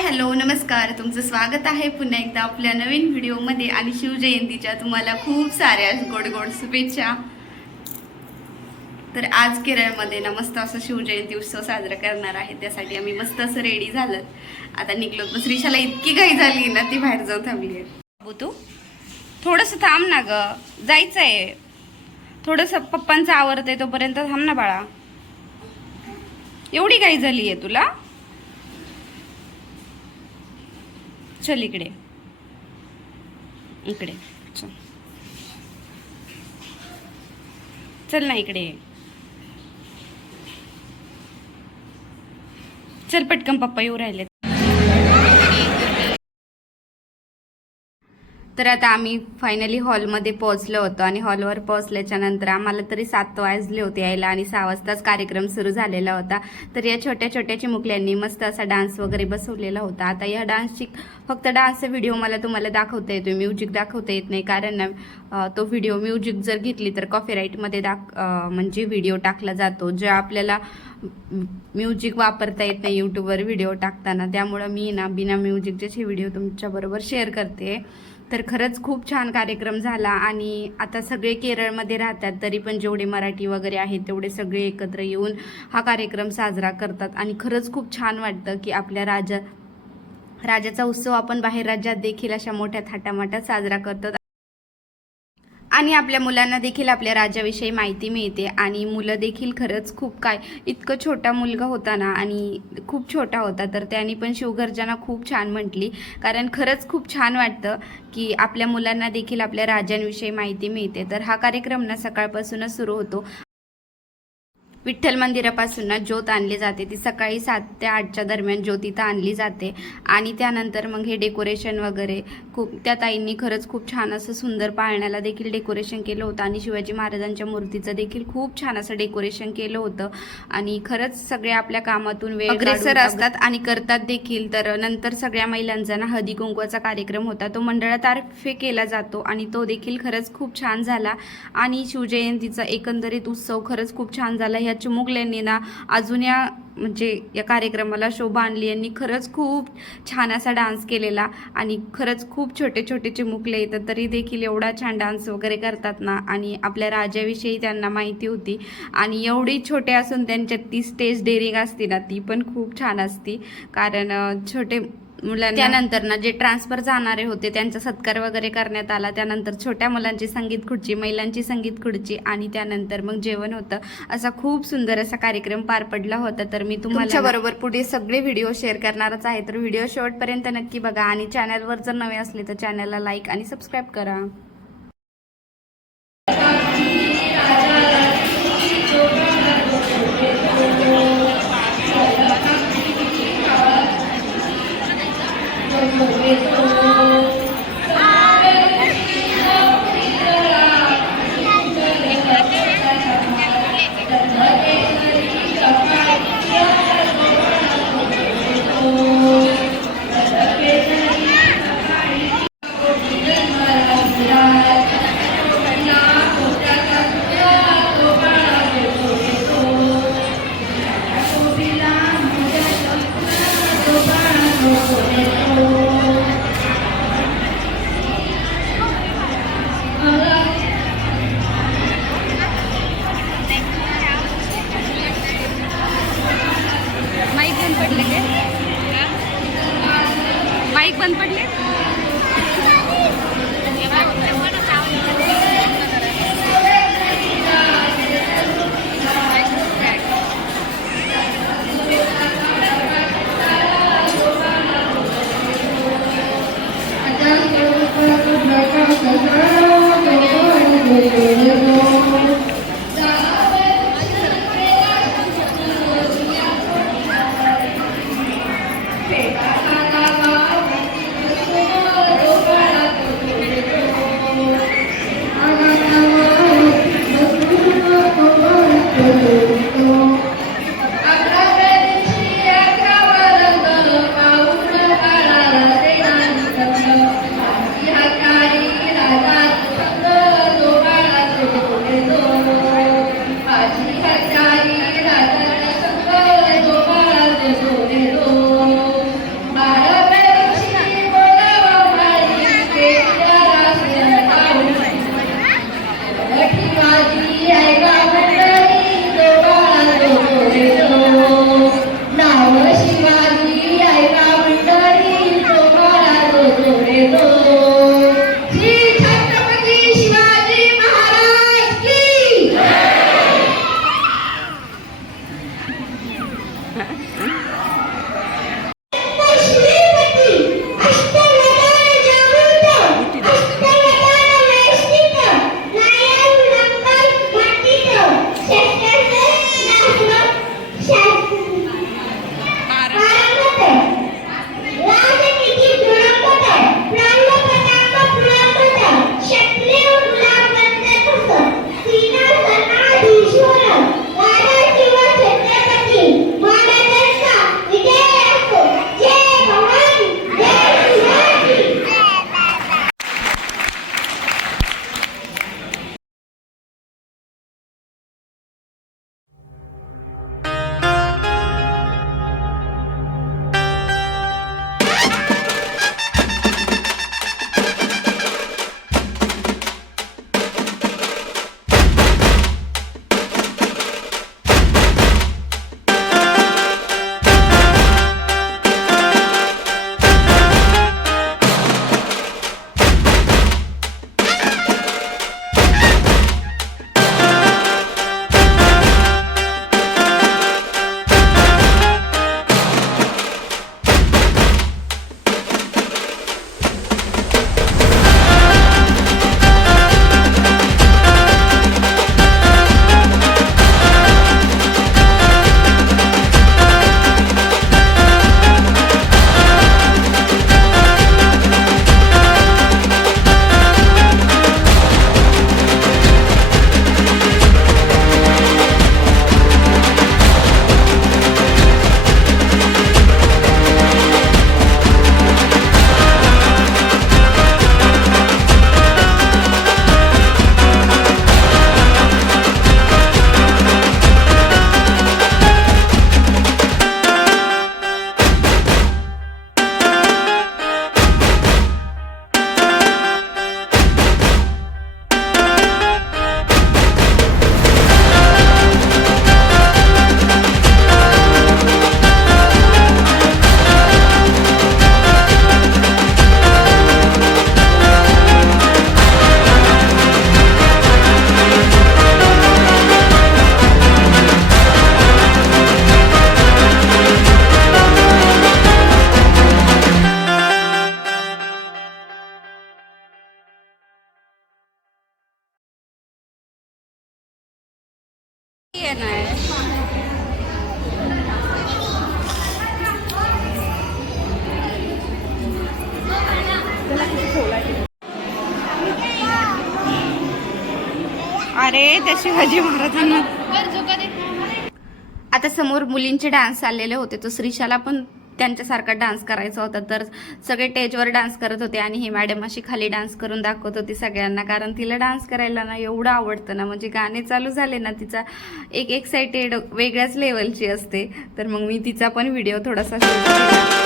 Hello नमस्कार, तुमचं स्वागत आहे पुन्हा एकदा आपल्या नवीन व्हिडिओमध्ये आणि शिवजयंतीच्या तुम्हाला खूप साऱ्या गोड गोड शुभेच्छा। तर आज केरळमध्ये ना मस्त असं शिवजयंती उत्सव साजरा करणार आहे, त्यासाठी आम्ही मस्त असं रेडी झालं, आता निघलो। पण श्रीशाला इतकी घाई झाली ना ती बाहेर जाऊन थांबली आहे। बाबू तू थोडंसं थांब ना ग, जायचं आहे थोडंसं, पप्पांचं आवरतंय तोपर्यंत थांब ना बाळा, एवढी घाई झाली आहे तुला? चल इकडे इकडे चल, चल ना इकडे चल पटकन, पप्पा येऊ राहिले। तर आता आम्ही फायनली हॉलमध्ये पोहोचलो होतो आणि हॉलवर पोहोचल्याच्या नंतर आम्हाला तरी 7 वाजले होते यायला आणि 6 वाजताच कार्यक्रम सुरू झालेला होता। तर या छोट्या छोट्या चिमुकल्यांनी मस्त असा डान्स वगैरे बसवलेला होता। आता या डान्सची फक्त डान्सचा व्हिडिओ मला तुम्हाला दाखवता येतो, म्युझिक दाखवता येत नाही, कारण ना तो व्हिडिओ म्युझिक जर घेतली तर कॉपीराईटमध्ये म्हणजे व्हिडिओ टाकला जातो, जे आपल्याला म्युझिक वापरता येत नाही यूट्यूबवर व्हिडिओ टाकताना। त्यामुळं मी ना बिना म्युझिकचे व्हिडिओ तुमच्याबरोबर शेअर करते। तर खरंच खूप छान कार्यक्रम झाला आणि आता सगळे केरळमध्ये राहतात, तरी पण जेवढे मराठी वगैरे आहेत तेवढे सगळे एकत्र येऊन हा कार्यक्रम साजरा करतात आणि खरंच खूप छान वाटतं की आपल्या राजाचा उत्सव आपण बाहेर राज्यात देखील अशा मोठ्या थाटामाटात साजरा करतात आणि आपल्या मुलांना देखील आपल्या राजाविषयी माहिती मिळते। आणि मुलं देखील खरंच खूप इतकं छोटा मुलगा होता ना आणि खूप छोटा होता, तर त्यांनी पण शिवगर्जना खूप छान म्हटली, कारण खरंच खूप छान वाटतं की आपल्या मुलांना देखील आपल्या राजांविषयी माहिती मिळते। तर हा कार्यक्रम ना सकाळपासूनच सुरू होतो। विठ्ठल मंदिरापासून ना ज्योत आणली जाते, ती सकाळी 7 ते 8च्या दरम्यान ज्योत इथं आणली जाते आणि त्यानंतर मग हे डेकोरेशन वगैरे खूप त्या ताईंनी खरंच खूप छान असं सुंदर पाळण्याला देखील डेकोरेशन केलं होतं आणि शिवाजी महाराजांच्या मूर्तीचं देखील खूप छान असं डेकोरेशन केलं होतं आणि खरंच सगळे आपल्या कामातून वेळ अग्रेसर असतात आणि करतात देखील। तर नंतर सगळ्या महिलांचा ना हळदी कुंकवाचा कार्यक्रम होता, तो मंडळातर्फे केला जातो आणि तो देखील खरंच खूप छान झाला आणि शिवजयंतीचा एकंदरीत उत्सव खरंच खूप छान झाला। ह्या चिमुकल्यांनी ना अजून म्हणजे या कार्यक्रमाला शोभा आणली, यांनी खरंच खूप छान असा डान्स केलेला आणि खरंच खूप छोटे छोटे चिमुकले येतात तरी देखील एवढा छान डान्स वगैरे करतात ना आणि आपल्या राजाविषयी त्यांना माहिती होती आणि एवढी छोटे असून त्यांच्यात ती स्टेज डेअरिंग असते ना ती पण खूप छान असती, कारण छोटे मुलांना त्यानंतर ना जे ट्रान्सफर जाणारे होते त्यांचा सत्कार वगैरे करण्यात आला। त्यानंतर छोट्या मुलांची संगीत खुर्ची, महिलांची संगीत खुर्ची आणि त्यानंतर मग जेवण होतं। असा खूप सुंदर असा कार्यक्रम पार पडला होता। तर मी तुमच्या बरोबर पुढे सगळे व्हिडिओ शेअर करणारच आहे, तर व्हिडिओ शेवटपर्यंत नक्की बघा आणि चॅनलवर जर नवे असले तर चॅनलला लाईक आणि सबस्क्राईब करा। माईक बंद पडले। अरे त्या शिवाजी महाराजांना आता समोर मुलींचे डान्स चाललेले होते, तो श्रीशाला पण त्यांच्यासारखा डान्स करायचा होता, तर सगळे स्टेजवर डान्स करत होते आणि ही मॅडम अशी खाली डान्स करून दाखवत होती सगळ्यांना, कारण तिला डान्स करायला ना एवढं आवडतं ना, म्हणजे गाणे चालू झाले ना तिचा एक एक्साइटेड वेगळ्याच लेवलची असते. तर मग मी तिचा पण व्हिडिओ थोडासा शूट केला.